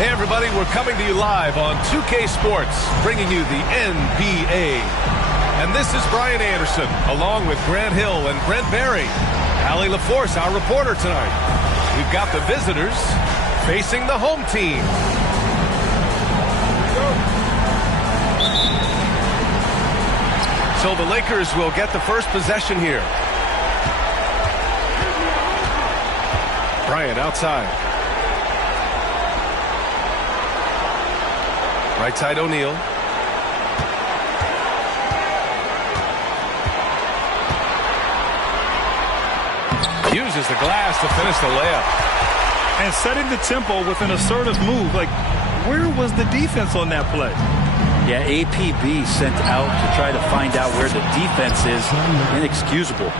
Hey everybody, we're coming to you live on 2K Sports, bringing you the NBA. And this is Brian Anderson, along with Grant Hill and Brent Barry. Allie LaForce, our reporter tonight. We've got the visitors facing the home team. So the Lakers will get the first possession here. Bryant outside. Right side O'Neal. Uses the glass to finish the layup. And setting the tempo with an assertive move. Like, where was the defense on that play? Yeah, APB sent out to try to find out where the defense is. Inexcusable.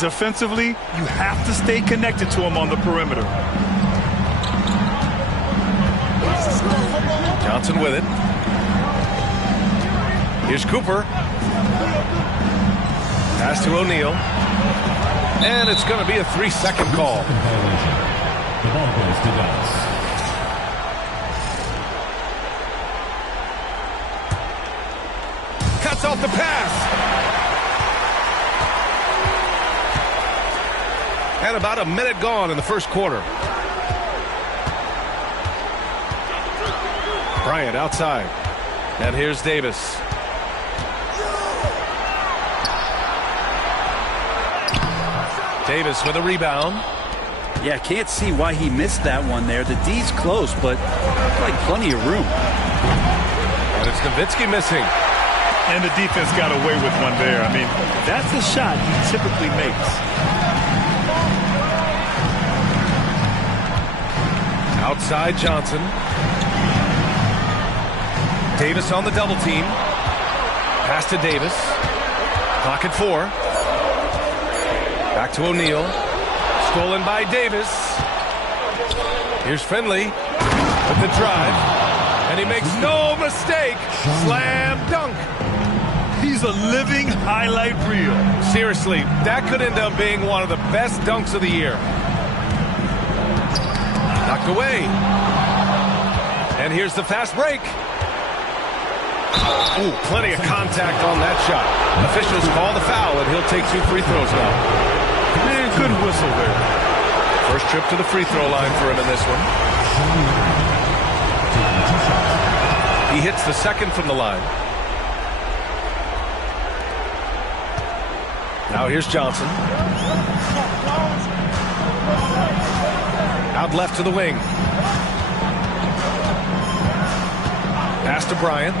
Defensively, you have to stay connected to him on the perimeter. Johnson with it. Here's Cooper. Pass to O'Neal. And it's going to be a 3-second call. The ball goes to Dallas. Cuts off the pass. And about a minute gone in the first quarter. Bryant outside. And here's Davis. Davis with a rebound. Yeah, can't see why he missed that one there. The D's close, but like plenty of room. And it's Nowitzki missing. And the defense got away with one there. I mean, that's a shot he typically makes. Outside Johnson. Davis on the double team. Pass to Davis. Clock at 4. Back to O'Neal. Stolen by Davis. Here's Finley with the drive. And he makes no mistake. Slam dunk. He's a living highlight reel. Seriously, that could end up being one of the best dunks of the year. Knocked away. And here's the fast break. Ooh, plenty of contact on that shot. Officials call the foul, and he'll take 2 free throws now. Man, good whistle there. First trip to the free throw line for him in this one. He hits the second from the line. Now here's Johnson. Out left to the wing. Pass to Bryant.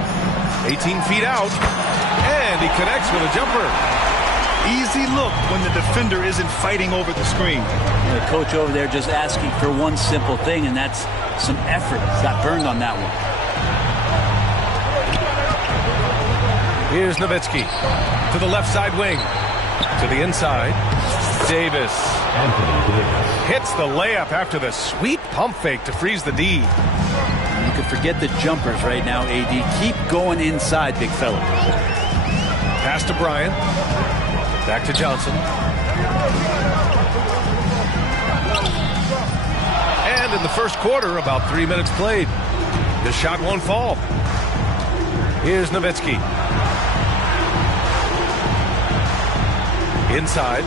18 feet out. And he connects with a jumper. Easy look when the defender isn't fighting over the screen. The coach over there just asking for one simple thing, and that's some effort. Got burned on that one. Here's Nowitzki to the left side wing. To the inside. Davis hits the layup after the sweet pump fake to freeze the D. You can forget the jumpers right now, AD. Keep going inside, big fella. Pass to Bryant. Back to Johnson. And in the first quarter, about 3 minutes played. The shot won't fall. Here's Nowitzki. Inside.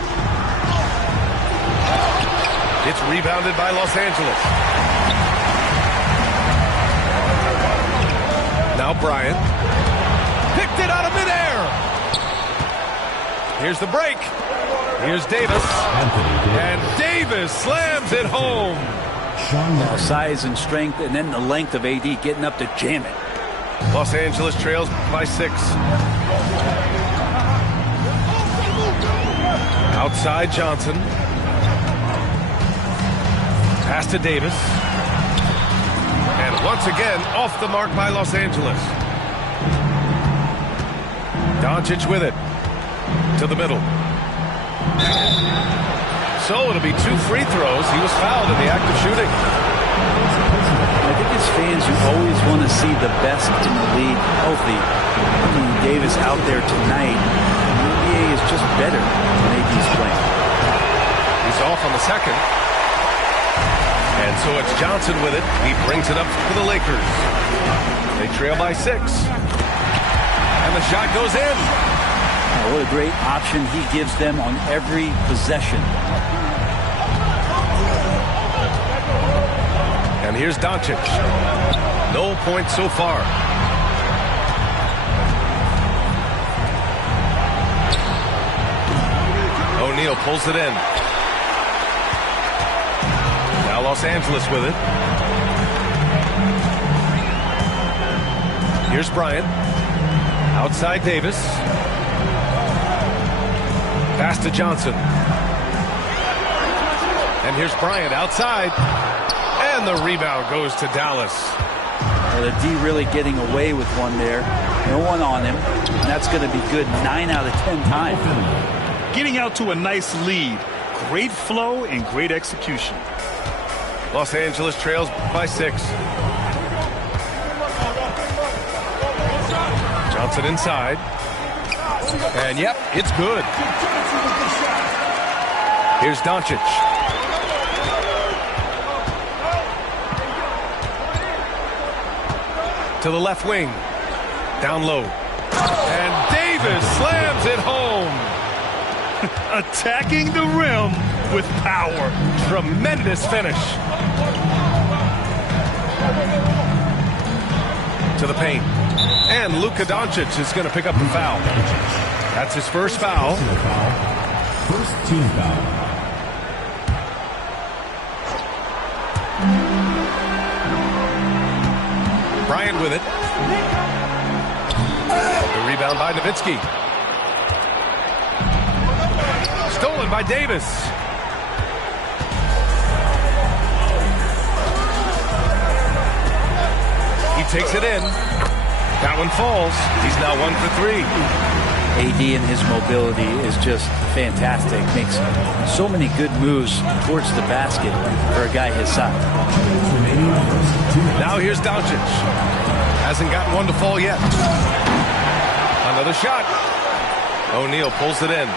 It's rebounded by Los Angeles. Now Bryant. Picked it out of midair. Here's the break. Here's Davis. And Davis slams it home. Size and strength, and then the length of AD getting up to jam it. Los Angeles trails by 6. Outside Johnson. Pass to Davis. And once again, off the mark by Los Angeles. Doncic with it. To the middle. So it'll be 2 free throws. He was fouled in the act of shooting. I think as fans, you always want to see the best in the league healthy. Anthony Davis out there tonight. The NBA is just better when AD's playing. He's off on the second. And so it's Johnson with it. He brings it up for the Lakers. They trail by 6. And the shot goes in. Oh, what a great option he gives them on every possession. And here's Doncic. No points so far. O'Neal pulls it in. Now Los Angeles with it. Here's Bryant. Outside Davis. Pass to Johnson. And here's Bryant outside. And the rebound goes to Dallas. Well, the D really getting away with one there. No one on him. And that's going to be good 9 out of 10 times. Getting out to a nice lead. Great flow and great execution. Los Angeles trails by 6. Johnson inside. And yep, it's good. Here's Doncic. To the left wing. Down low. And Davis slams it home. Attacking the rim with power. Tremendous finish. To the paint. And Luka Doncic is going to pick up the foul. That's his first foul. First team foul. Bryant with it. The rebound by Nowitzki. Stolen by Davis. He takes it in. That one falls. He's now 1 for 3. AD and his mobility is just fantastic. Makes so many good moves towards the basket for a guy his size. Now here's Doncic. Hasn't gotten one to fall yet. Another shot. O'Neal pulls it in.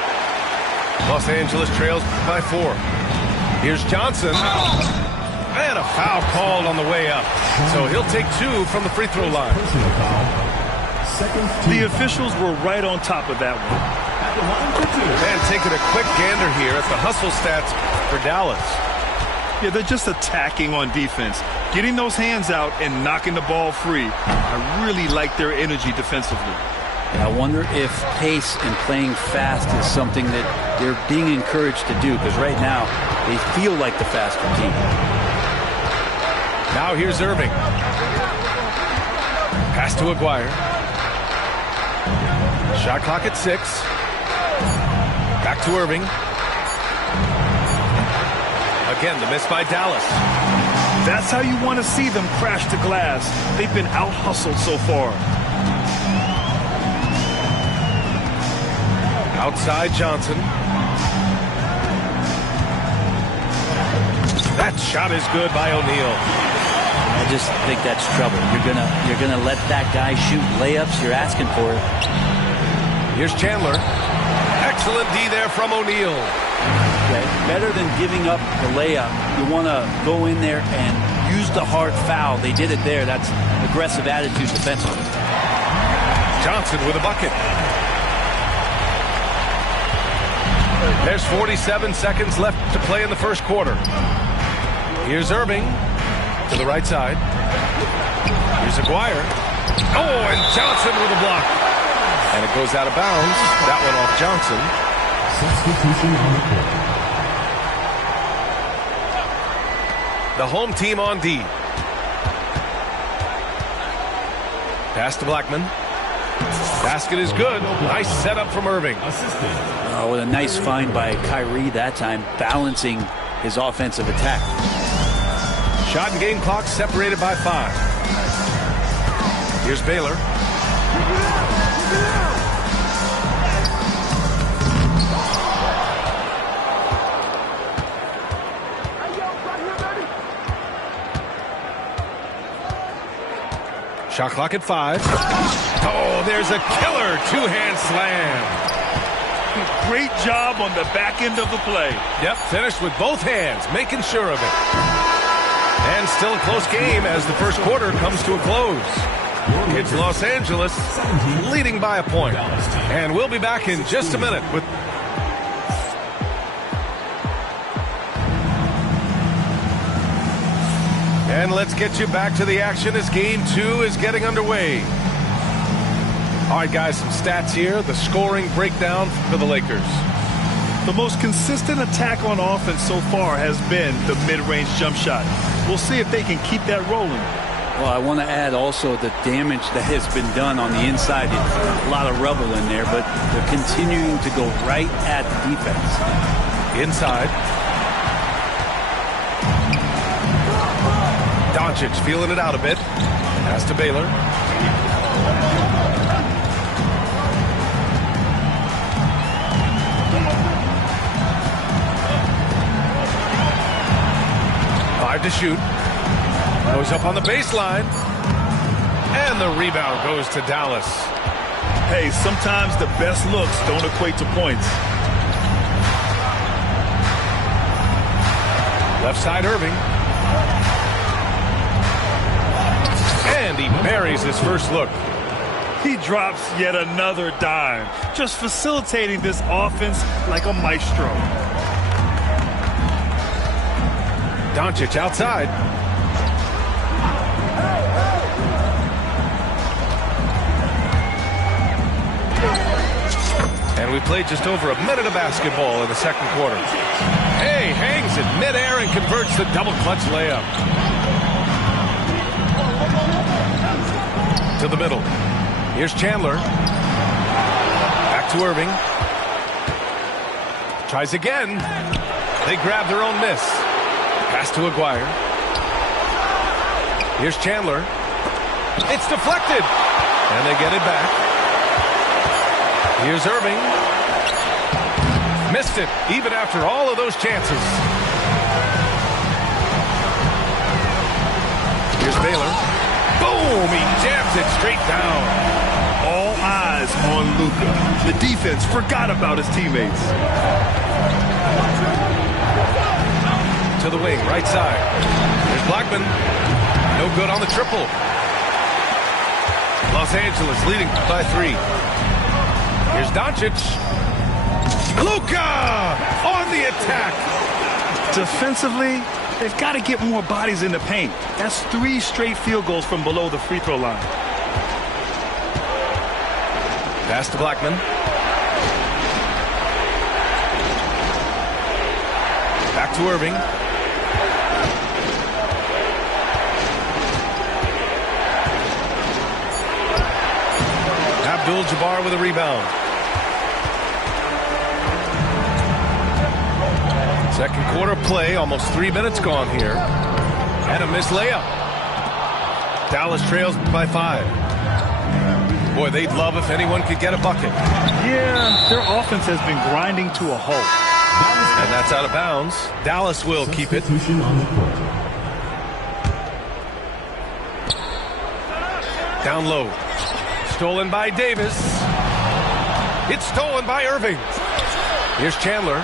Los Angeles trails by 4. Here's Johnson. And a foul called on the way up. So he'll take 2 from the free throw line. The officials were right on top of that one. And taking a quick gander here at the hustle stats for Dallas. Yeah, they're just attacking on defense. Getting those hands out and knocking the ball free. I really like their energy defensively. I wonder if pace and playing fast is something that they're being encouraged to do, because right now they feel like the faster team. Now here's Irving. Pass to Aguirre. Shot clock at 6. Back to Irving. Again, the miss by Dallas. That's how you want to see them crash the glass. They've been out-hustled so far. Outside Johnson. That shot is good by O'Neal. I just think that's trouble. You're gonna let that guy shoot layups. You're asking for it. Here's Chandler. Excellent D there from O'Neal. Okay. Better than giving up the layup, you want to go in there and use the hard foul. They did it there. That's aggressive attitude defensively. Johnson with a bucket. There's 47 seconds left to play in the first quarter. Here's Irving to the right side. Here's Aguirre. Oh, and Johnson with a block. And it goes out of bounds. That one off Johnson. Substitution on the court. The home team on D. Pass to Blackman. Basket is good. Nice setup from Irving. Oh, with a nice find by Kyrie that time, balancing his offensive attack. Shot and game clock separated by 5. Here's Baylor. Shot clock at 5. Oh, there's a killer two-hand slam. Great job on the back end of the play. Yep, finished with both hands, making sure of it. And still a close game as the first quarter comes to a close. It's Los Angeles leading by a point. And we'll be back in just a minute with... And let's get you back to the action as Game 2 is getting underway. All right, guys, some stats here. The scoring breakdown for the Lakers. The most consistent attack on offense so far has been the mid-range jump shot. We'll see if they can keep that rolling. Well, I want to add also the damage that has been done on the inside. A lot of rubble in there, but they're continuing to go right at the defense. Inside. Doncic feeling it out a bit. Pass to Baylor. To shoot. Goes up on the baseline. And the rebound goes to Dallas. Hey, sometimes the best looks don't equate to points. Left side Irving. And he buries his first look. He drops yet another dime, just facilitating this offense like a maestro. Doncic outside. And we played just over a minute of basketball in the second quarter. Hey, hangs it midair and converts the double clutch layup. To the middle. Here's Chandler. Back to Irving. Tries again. They grab their own miss. Pass to Aguirre. Here's Chandler. It's deflected. And they get it back. Here's Irving. Missed it, even after all of those chances. Here's Baylor. Boom! He jams it straight down. All eyes on Luka. The defense forgot about his teammates. To the wing, right side. There's Blackman. No good on the triple. Los Angeles leading by 3. Here's Doncic. Luka on the attack. Defensively, they've got to get more bodies in the paint. That's 3 straight field goals from below the free throw line. Pass to Blackman. Back to Irving. Abdul-Jabbar with a rebound. Second quarter play, almost 3 minutes gone here. And a missed layup. Dallas trails by 5. Boy, they'd love if anyone could get a bucket. Yeah, their offense has been grinding to a halt. And that's out of bounds. Dallas will keep it. Substitution on the court. Down low. Stolen by Davis. It's stolen by Irving. Here's Chandler.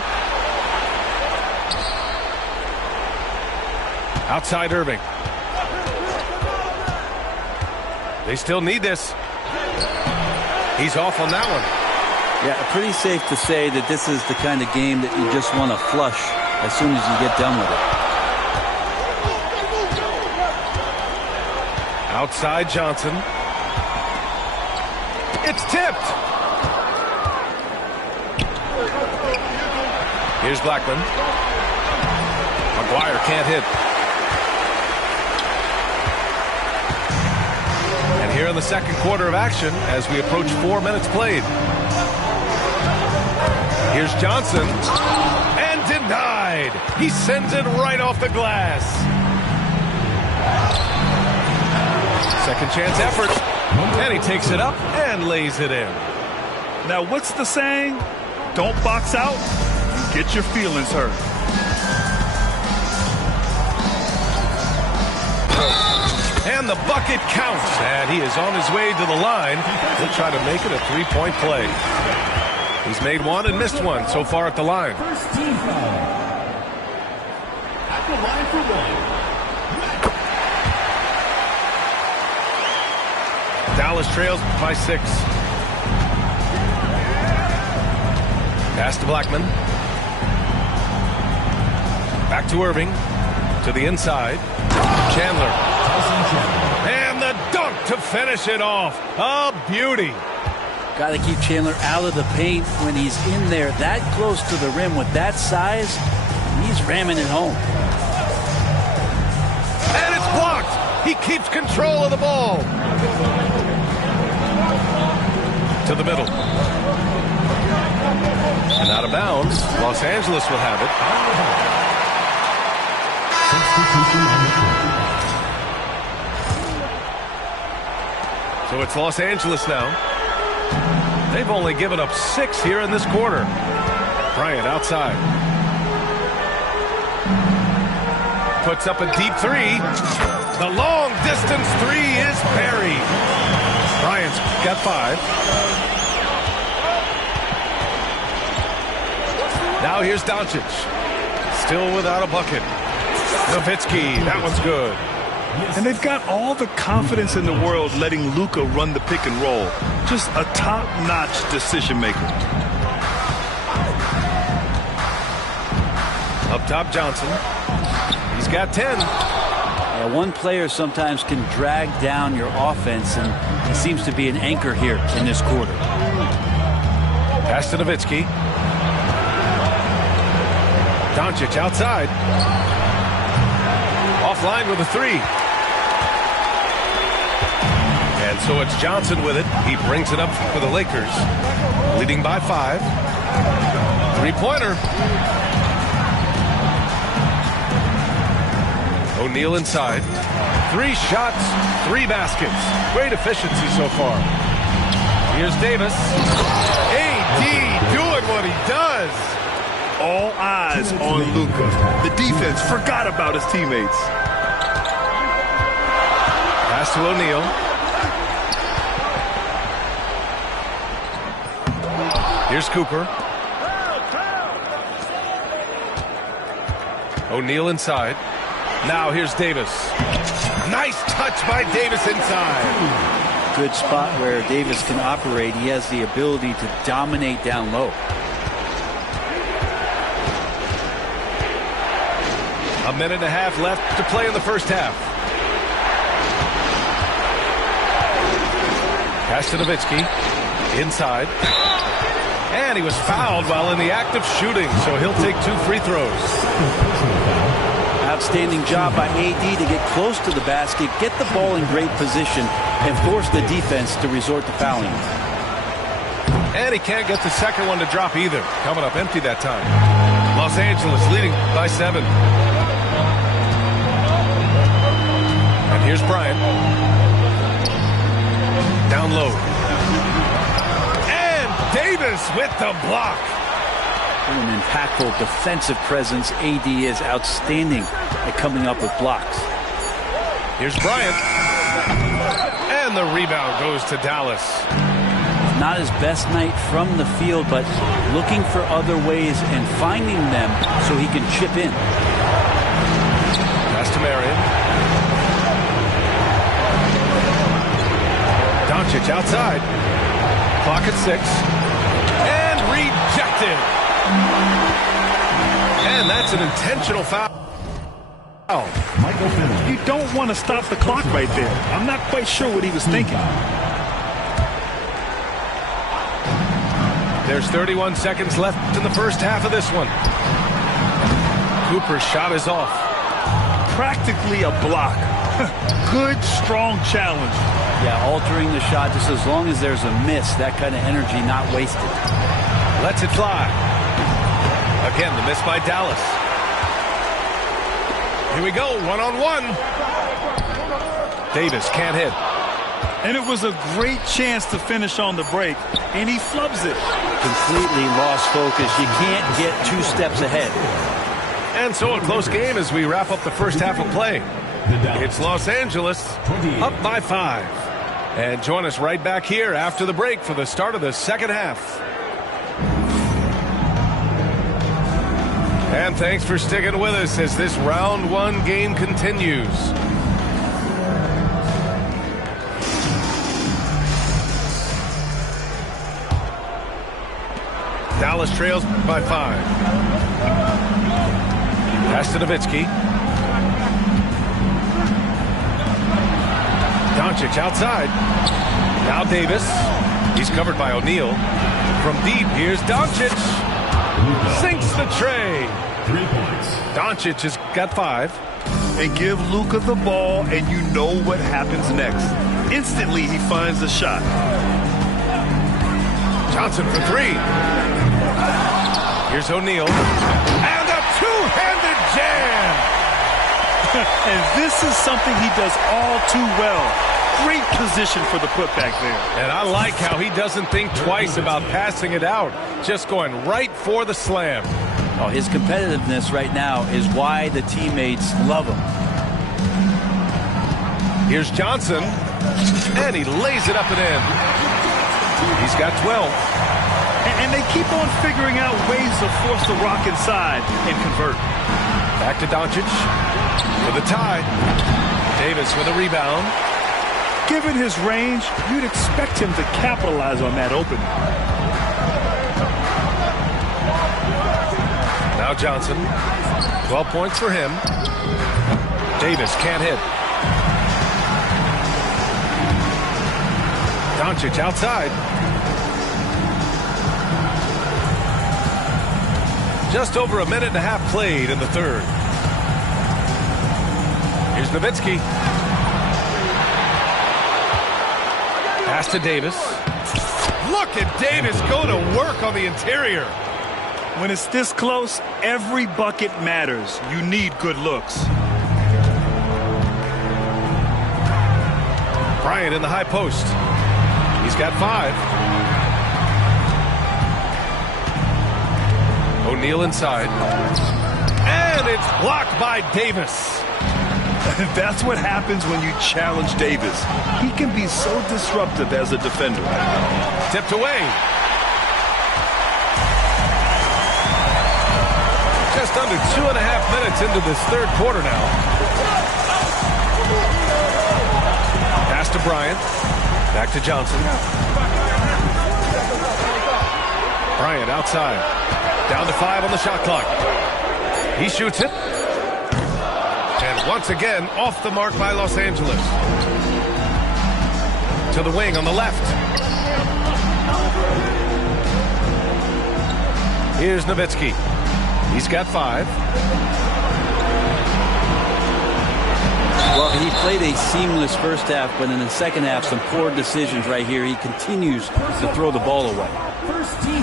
Outside Irving. They still need this. He's off on that one. Yeah, pretty safe to say that this is the kind of game that you just want to flush as soon as you get done with it. Outside Johnson. It's tipped. Here's Blackman. McGuire can't hit. And here in the second quarter of action as we approach 4 minutes played. Here's Johnson. And denied. He sends it right off the glass. Second chance effort. And he takes it up and lays it in. Now, what's the saying? Don't box out, you get your feelings hurt. And the bucket counts. And he is on his way to the line. He'll try to make it a three-point play. He's made one and missed one so far at the line. First team foul. At the line for one. Dallas trails by 6. Pass to Blackman. Back to Irving. To the inside. Chandler. And the dunk to finish it off. A beauty. Got to keep Chandler out of the paint when he's in there that close to the rim with that size. He's ramming it home. And it's blocked. He keeps control of the ball. To the middle. And out of bounds. Los Angeles will have it. Substitution on the court. So it's Los Angeles now. They've only given up 6 here in this quarter. Bryant outside. Puts up a deep three. The long distance three is buried. Bryant's got 5. Now here's Doncic. Still without a bucket. Nowitzki, that one's good. And they've got all the confidence in the world letting Luka run the pick and roll. Just a top-notch decision maker. Up top, Johnson. He's got 10. One player sometimes can drag down your offense, and he seems to be an anchor here in this quarter. Pass to Nowitzki. Doncic outside. Offline with a 3. And so it's Johnson with it. He brings it up for the Lakers. Leading by 5. Three-pointer. O'Neal inside. 3 shots, 3 baskets. Great efficiency so far. Here's Davis. AD doing what he does. All eyes on Luka. The defense forgot about his teammates. Pass to O'Neal. Here's Cooper. O'Neal inside. Now here's Davis. Nice touch by Davis inside. Good spot where Davis can operate. He has the ability to dominate down low. A minute and a half left to play in the first half. Pass to Nowitzki. Inside. And he was fouled while in the act of shooting, so he'll take 2 free throws. Outstanding job by AD to get close to the basket, get the ball in great position, and force the defense to resort to fouling. And he can't get the second one to drop either. Coming up empty that time. Los Angeles leading by 7. And here's Bryant. Down low. And Davis with the block. An impactful defensive presence. AD is outstanding at coming up with blocks. Here's Bryant. And the rebound goes to Dallas. Not his best night from the field, but looking for other ways and finding them so he can chip in. Pass to Marion. Doncic outside. Clock at 6. And rejected. And that's an intentional foul. You don't want to stop the clock right there. I'm not quite sure what he was thinking. There's 31 seconds left in the first half of this one. Cooper's shot is off. Practically a block. Good, strong challenge. Yeah, altering the shot just as long as there's a miss. That kind of energy not wasted. Lets it fly. Again, the miss by Dallas. Here we go, one-on-one. Davis can't hit. And it was a great chance to finish on the break, and he flubs it. Completely lost focus. You can't get 2 steps ahead. And so a close game as we wrap up the first half of play. It's Los Angeles up by 5. And join us right back here after the break for the start of the second half. And thanks for sticking with us as this round 1 game continues. Dallas trails by 5. Pass to Nowitzki. Doncic outside. Now Davis. He's covered by O'Neal. From deep, here's Doncic. Sinks the tray. 3 points. Doncic has got 5. And give Luka the ball, and you know what happens next. Instantly, he finds the shot. Johnson for 3. Here's O'Neal. And a two-handed jam! And this is something he does all too well. Great position for the putback there. And I like how he doesn't think twice about passing it out. Just going right for the slam. Oh, his competitiveness right now is why the teammates love him. Here's Johnson. And he lays it up and in. He's got 12. And they keep on figuring out ways to force the rock inside and convert. Back to Doncic for the tie. Davis with a rebound. Given his range, you'd expect him to capitalize on that opening. Now Johnson. 12 points for him. Davis can't hit. Doncic outside. Just over a minute and a half played in the third. Here's Nowitzki. Pass to Davis. Look at Davis go to work on the interior. When it's this close, every bucket matters. You need good looks. Bryant in the high post. He's got 5. O'Neal inside. And it's blocked by Davis. That's what happens when you challenge Davis. He can be so disruptive as a defender. Tipped away. Just under 2.5 minutes into this third quarter now. Pass to Bryant. Back to Johnson. Bryant outside. Down to 5 on the shot clock. He shoots it. And once again, off the mark by Los Angeles. To the wing on the left. Here's Nowitzki. He's got 5. Well, he played a seamless first half, but in the second half, some poor decisions right here. He continues to throw the ball away.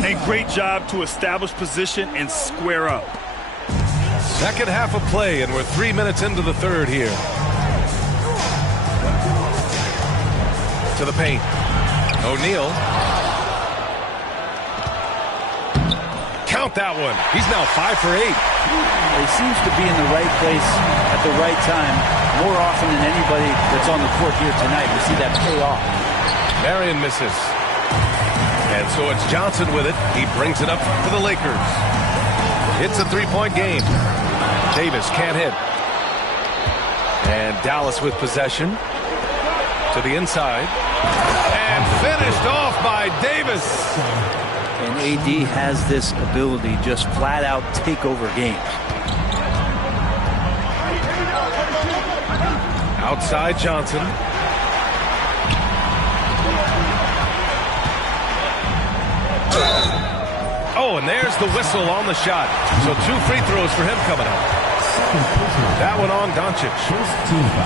A great job to establish position and square up. Second half of play, and we're 3 minutes into the third here. To the paint. O'Neal. Count that one. He's now 5 for 8. He seems to be in the right place at the right time more often than anybody that's on the court here tonight. We see that pay off. Marion misses. And so it's Johnson with it. He brings it up for the Lakers. It's a three-point game. Davis can't hit. And Dallas with possession to the inside. And finished off by Davis. And AD has this ability just flat out take over games. Outside Johnson. Oh, and there's the whistle on the shot. So 2 free throws for him coming up. That one on Doncic.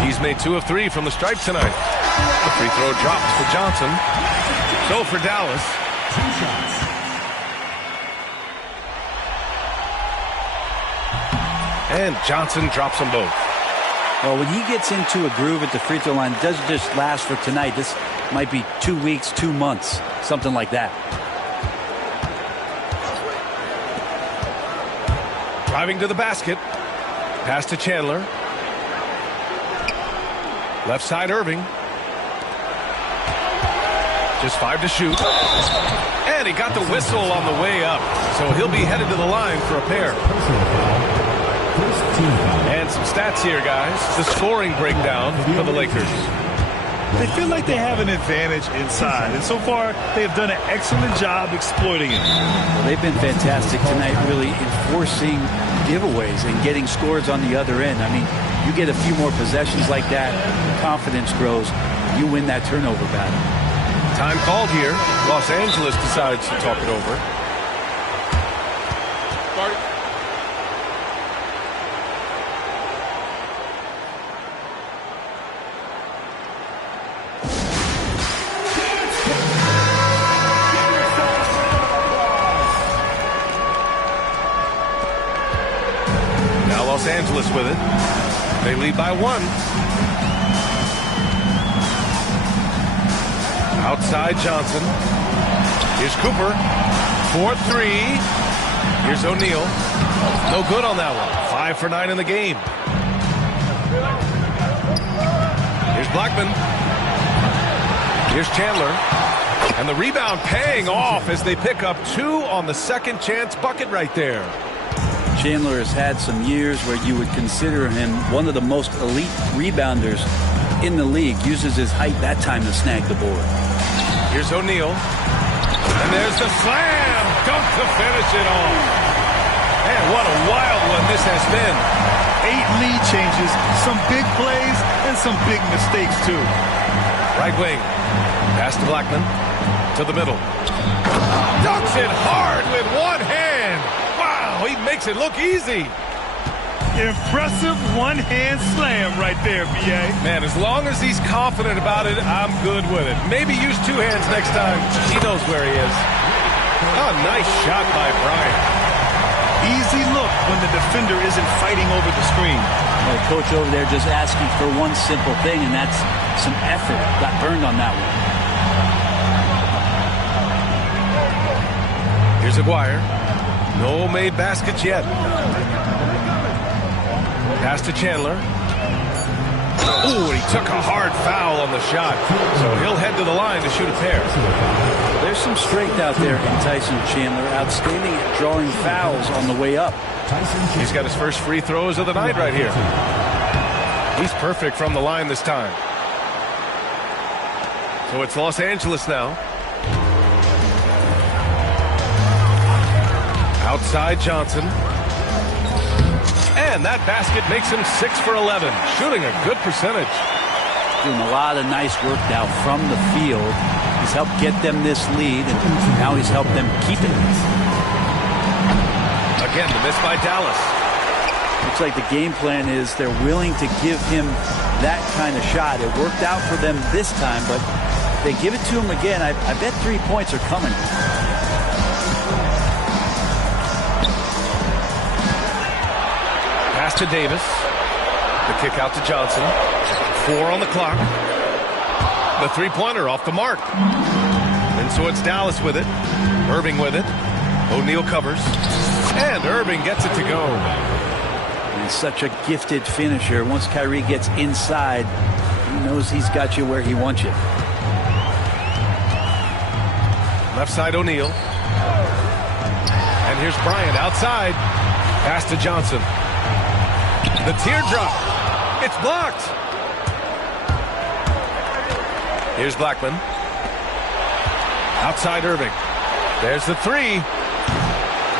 He's made 2 of 3 from the stripe tonight. The free throw drops for Johnson. So for Dallas. And Johnson drops them both. Well, when he gets into a groove at the free throw line, it doesn't just last for tonight. This might be 2 weeks, 2 months, something like that. Driving to the basket. Pass to Chandler. Left side Irving. Just 5 to shoot. And he got the whistle on the way up. So he'll be headed to the line for a pair. And some stats here, guys. The scoring breakdown for the Lakers. They feel like they have an advantage inside, and so far they've done an excellent job exploiting it. Well, they've been fantastic tonight, really enforcing giveaways and getting scores on the other end. I mean, you get a few more possessions like that, the confidence grows, you win that turnover battle. Time called here. Los Angeles decides to talk it over. Los Angeles with it. They lead by 1. Outside Johnson. Here's Cooper. 4-3. Here's O'Neal. No good on that one. 5 for 9 in the game. Here's Blackman. Here's Chandler. And the rebound paying off as they pick up 2 on the second chance bucket right there. Chandler has had some years where you would consider him one of the most elite rebounders in the league. Uses his height that time to snag the board. Here's O'Neal. And there's the slam. Dunk to finish it off. Man, what a wild one this has been. 8 lead changes, some big plays, and some big mistakes, too. Right wing. Pass to Blackman. To the middle. Dunks it hard with one hand. Wow, he makes it look easy. Impressive one-hand slam right there, B.A. Man, as long as he's confident about it, I'm good with it. Maybe use 2 hands next time. He knows where he is. Oh, nice shot by Bryant. Easy look when the defender isn't fighting over the screen. Well, the coach over there just asking for one simple thing, and that's some effort. Got burned on that one. Here's Aguirre. No made baskets yet. Pass to Chandler. Ooh, he took a hard foul on the shot. So he'll head to the line to shoot a pair. There's some strength out there in Tyson Chandler. Outstanding at drawing fouls on the way up. He's got his first free throws of the night right here. He's perfect from the line this time. So it's Los Angeles now. Outside Johnson. And that basket makes him 6 for 11. Shooting a good percentage. Doing a lot of nice work now from the field. He's helped get them this lead, and now he's helped them keep it. Again, the miss by Dallas. Looks like the game plan is they're willing to give him that kind of shot. It worked out for them this time, but if they give it to him again, I bet 3 points are coming. Pass to Davis. The kick out to Johnson. 4 on the clock. The three-pointer off the mark. And so it's Dallas with it. Irving with it. O'Neal covers. And Irving gets it to go. He's such a gifted finisher. Once Kyrie gets inside, he knows he's got you where he wants you. Left side O'Neal. And here's Bryant outside. Pass to Johnson. The teardrop. It's blocked. Here's Blackman. Outside Irving. There's the three.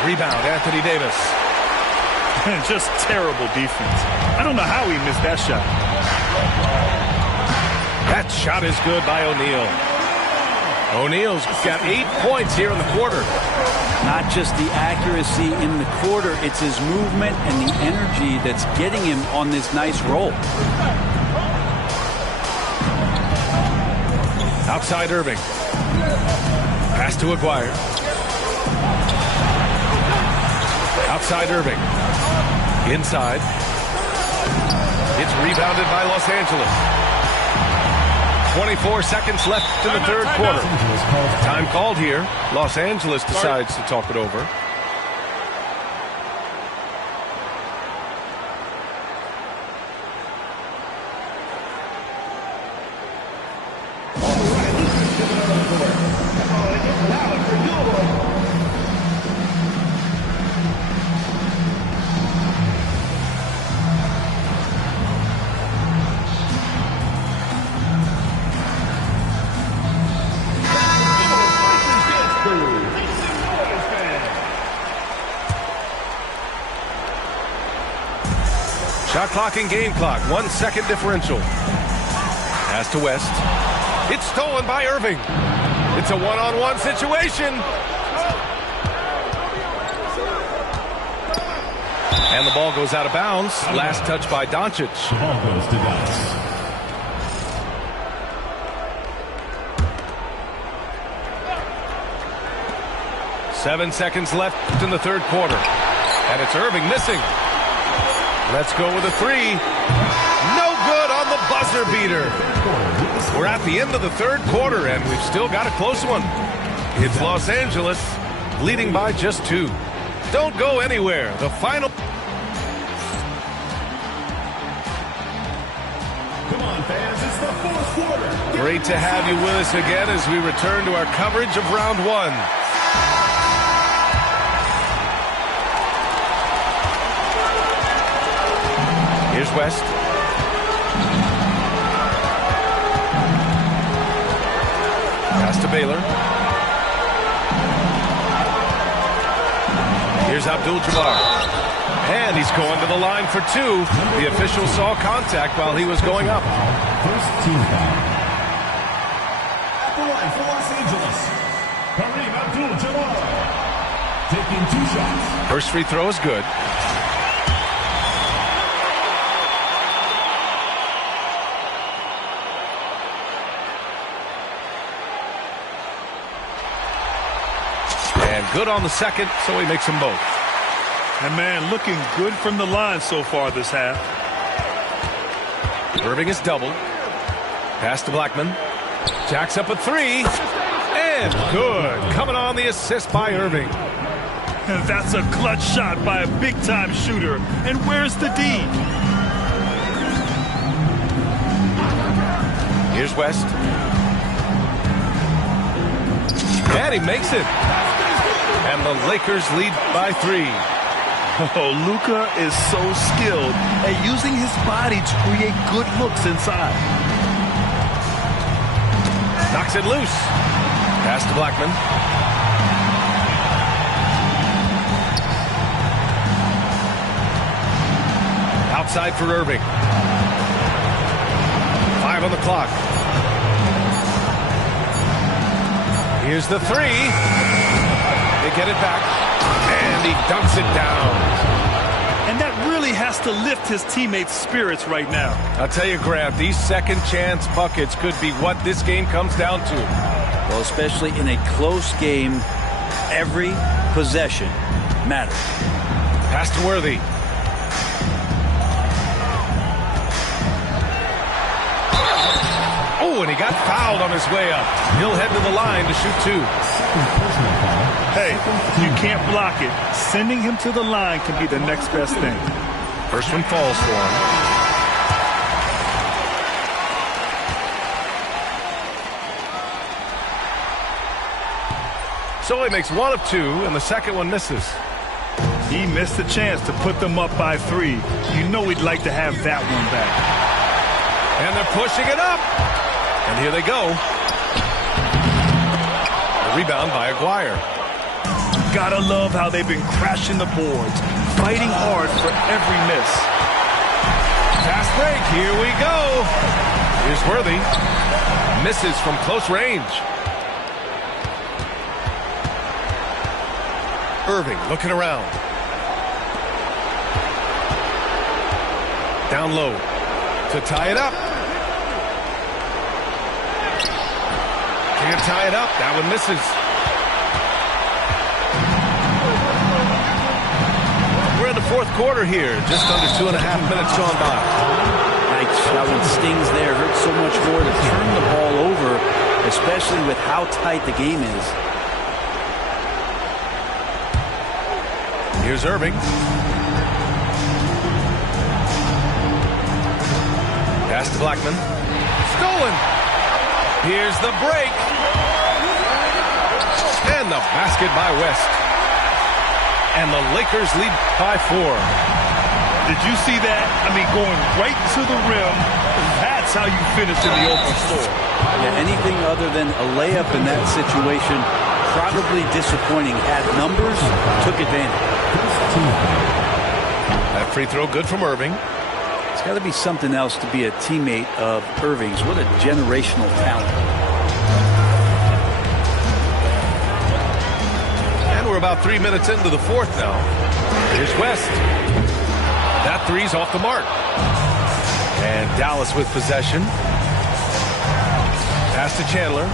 Rebound, Anthony Davis. Just terrible defense. I don't know how he missed that shot. That shot is good by O'Neal. O'Neal's got 8 points here in the quarter. Not just the accuracy in the quarter, it's his movement and the energy that's getting him on this nice roll. Outside Irving. Pass to Aguirre. Outside Irving. Inside. It's rebounded by Los Angeles. 24 seconds left in the third quarter. Time called here. Los Angeles decides to talk it over. Shot clock and game clock. 1 second differential. Pass to West. It's stolen by Irving. It's a one-on-one situation. And the ball goes out of bounds. Last touch by Doncic. The ball goes to Dallas. Seven seconds left in the third quarter. And it's Irving missing. Let's go with a three. No good on the buzzer beater. We're at the end of the third quarter, and we've still got a close one. It's Los Angeles leading by just 2. Don't go anywhere. The final. Come on, fans, it's the fourth quarter. Great to have you with us again as we return to our coverage of round 1. Here's West. Pass to Baylor. Here's Abdul-Jabbar. And he's going to the line for 2. The official saw contact while he was going up. First team foul. At the line for Los Angeles, Kareem Abdul-Jabbar. Taking 2 shots. First free throw is good. And good on the second, so he makes them both. And man, looking good from the line so far this half. Irving is doubled. Pass to Blackman. Jacks up a 3. And good. Coming on the assist by Irving. And that's a clutch shot by a big-time shooter. And where's the D? Here's West. And he makes it. And the Lakers lead by 3. Oh, Luka is so skilled at using his body to create good looks inside. Knocks it loose. Pass to Blackman. Outside for Irving. 5 on the clock. Here's the 3. They get it back. And he dunks it down. And that really has to lift his teammates' spirits right now. I'll tell you, Grant, these second chance buckets could be what this game comes down to. Well, especially in a close game, every possession matters. Pass to Worthy. Oh, and he got fouled on his way up. He'll head to the line to shoot 2. Hey, you can't block it. Sending him to the line can be the next best thing. First one falls for him. So he makes one of two, and the second one misses. He missed the chance to put them up by 3. You know he'd like to have that one back. And they're pushing it up. And here they go. A rebound by Aguirre. Gotta love how they've been crashing the boards, fighting hard for every miss. Fast break, here we go. Here's Worthy. Misses from close range. Irving looking around. Down low to tie it up. Can't tie it up. That one misses. We're in the fourth quarter here. Just under 2.5 minutes gone by. That one stings there. Hurts so much more to turn the ball over, especially with how tight the game is. Here's Irving. Pass to Blackman. Stolen. Here's the break. And the basket by West. And the Lakers lead by 4. Did you see that? I mean, going right to the rim. That's how you finish in the open floor. Yeah, anything other than a layup in that situation, probably disappointing. Had numbers, took advantage. That free throw good from Irving. It's got to be something else to be a teammate of Irving's. What a generational talent. And we're about 3 minutes into the fourth now. Here's West. That three's off the mark. And Dallas with possession. Pass to Chandler.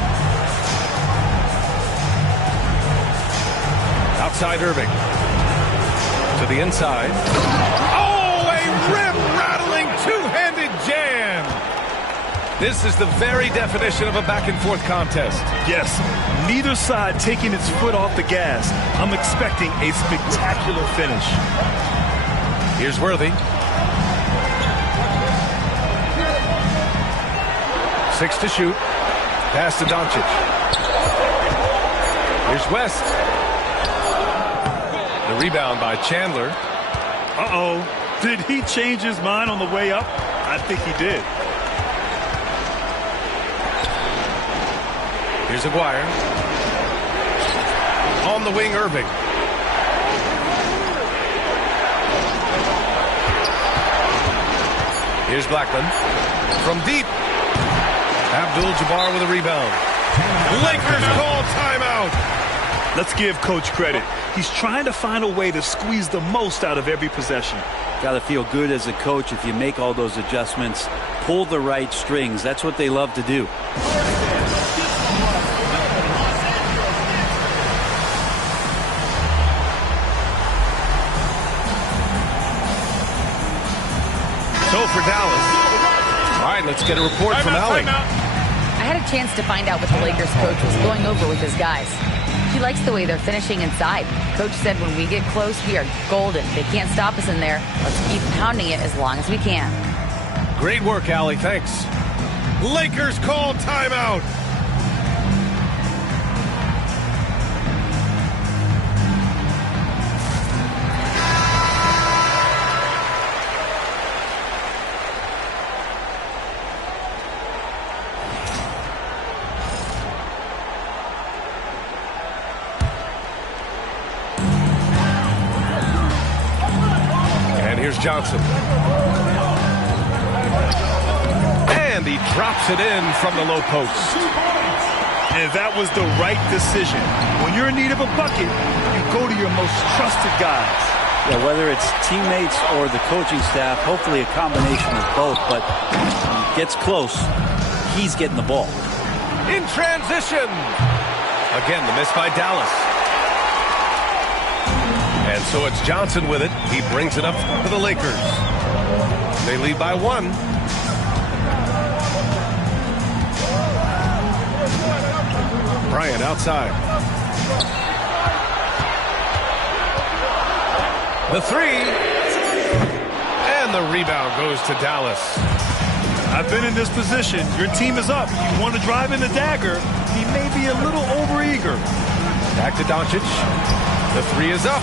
Outside Irving. To the inside. Oh, a rim-rattling two-handed jam. This is the very definition of a back-and-forth contest. Yes, neither side taking its foot off the gas. I'm expecting a spectacular finish. Here's Worthy. 6 to shoot. Pass to Doncic. Here's West. The rebound by Chandler. Uh-oh. Did he change his mind on the way up? I think he did. Here's Aguirre. On the wing, Irving. Here's Blackman. From deep. Abdul-Jabbar with a rebound. Lakers call timeout. Let's give Coach credit. He's trying to find a way to squeeze the most out of every possession. Got to feel good as a coach if you make all those adjustments. Pull the right strings. That's what they love to do. So for Dallas. All right, let's get a report from Allie. I had a chance to find out what the Lakers coach was going over with his guys. He likes the way they're finishing inside. Coach said when we get close, we are golden. They can't stop us in there. Let's keep pounding it as long as we can. Great work, Allie. Thanks. Lakers call timeout. Here's Johnson. And he drops it in from the low post. And that was the right decision. When you're in need of a bucket, you go to your most trusted guys. Yeah, whether it's teammates or the coaching staff, hopefully a combination of both, but when he gets close, he's getting the ball. In transition. Again, the miss by Dallas. And so it's Johnson with it. He brings it up for the Lakers. They lead by 1. Bryant outside. The 3. And the rebound goes to Dallas. I've been in this position. Your team is up. You want to drive in the dagger. He may be a little overeager. Back to Doncic. The three is up.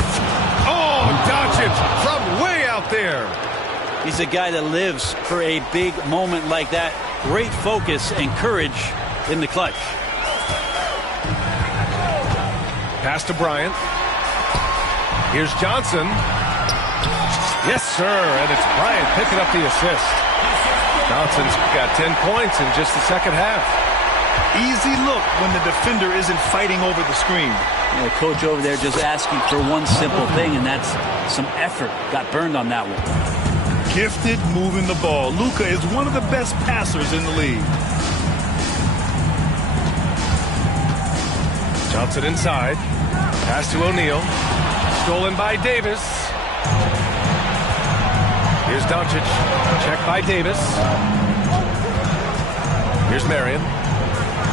Oh, Doncic from way out there. He's a guy that lives for a big moment like that. Great focus and courage in the clutch. Pass to Bryant. Here's Johnson. Yes, sir, and it's Bryant picking up the assist. Johnson's got 10 points in just the second half. Easy look when the defender isn't fighting over the screen. The coach over there just asking for one simple thing, and that's some effort. Got burned on that one. Gifted moving the ball. Luka is one of the best passers in the league. Johnson inside. Pass to O'Neal. Stolen by Davis. Here's Doncic. Check by Davis. Here's Marion.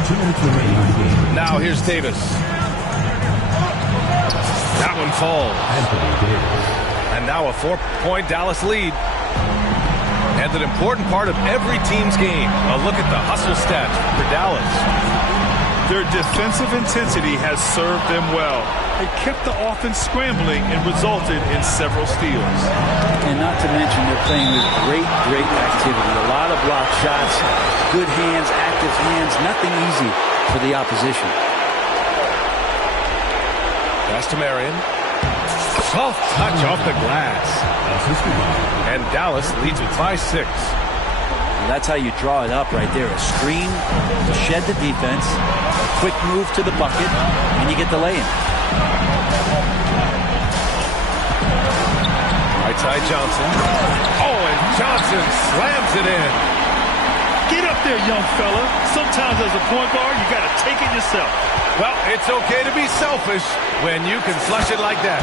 2 minutes remaining in the game. Now here's Davis. That one falls. Anthony Davis. And now a 4-point Dallas lead. And an important part of every team's game. A look at the hustle stats for Dallas. Their defensive intensity has served them well. It kept the offense scrambling and resulted in several steals. And not to mention they're playing with great activity. A lot of block shots, good hands, active hands, nothing easy for the opposition. Pass to Marion. Soft touch off the glass. And Dallas leads it by 6. Well, that's how you draw it up right there. A screen to shed the defense, a quick move to the bucket, and you get the lay-in. Right side Johnson. Oh, and Johnson slams it in. Get up there, young fella. Sometimes as a point guard, you got to take it yourself. Well, it's okay to be selfish when you can flush it like that.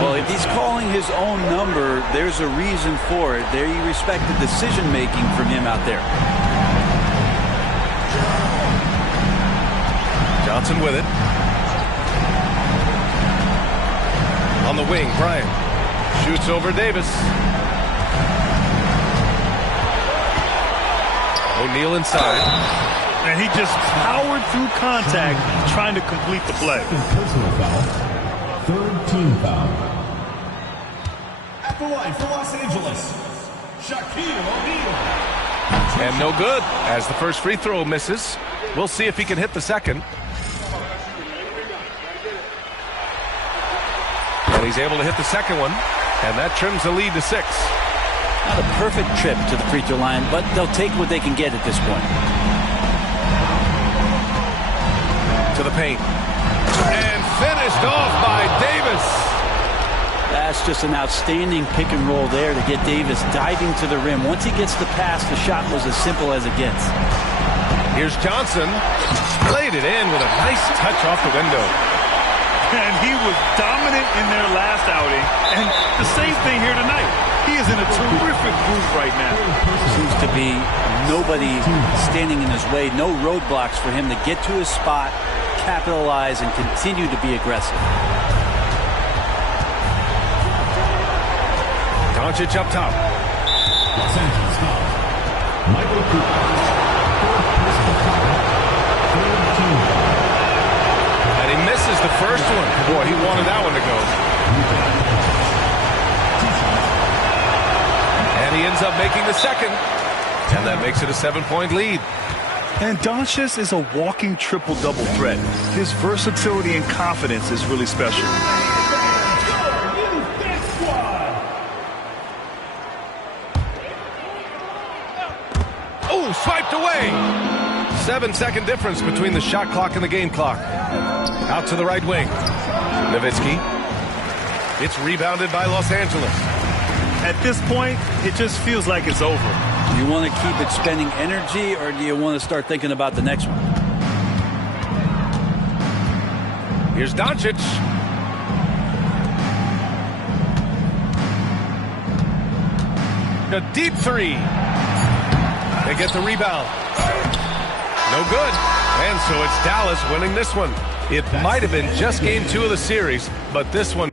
Well, if he's calling his own number, there's a reason for it. There you respect the decision-making from him out there. Johnson with it. On the wing, Bryant. Shoots over Davis. O'Neal inside. And he just powered through contact trying to complete the play. Personal foul. 3rd team foul. At the line for Los Angeles, Shaquille O'Neal. And no good as the first free throw misses. We'll see if he can hit the second. And he's able to hit the second one. And that trims the lead to 6. Not a perfect trip to the free throw line, but they'll take what they can get at this point. To the paint. And finished off by Davis. That's just an outstanding pick and roll there to get Davis diving to the rim. Once he gets the pass, the shot was as simple as it gets. Here's Johnson. Laid it in with a nice touch off the window. And he was dominant in their last outing. And the same thing here tonight. He is in a terrific groove right now. Seems to be nobody standing in his way. No roadblocks for him to get to his spot, capitalize, and continue to be aggressive. Doncic up top. Los Angeles foul. Michael Cooper. 4th personal foul. 3rd team foul. And he misses the first one. Boy, he wanted that one to go. And he ends up making the second. And that makes it a 7-point lead. And Doncic is a walking triple-double threat. His versatility and confidence is really special. Oh, swiped away. 7-second difference between the shot clock and the game clock. Out to the right wing. Nowitzki. It's rebounded by Los Angeles. At this point, it just feels like it's over. Do you want to keep expending energy, or do you want to start thinking about the next one? Here's Doncic. A deep three. They get the rebound. No good. And so it's Dallas winning this one. It might have been just game 2 of the series, but this one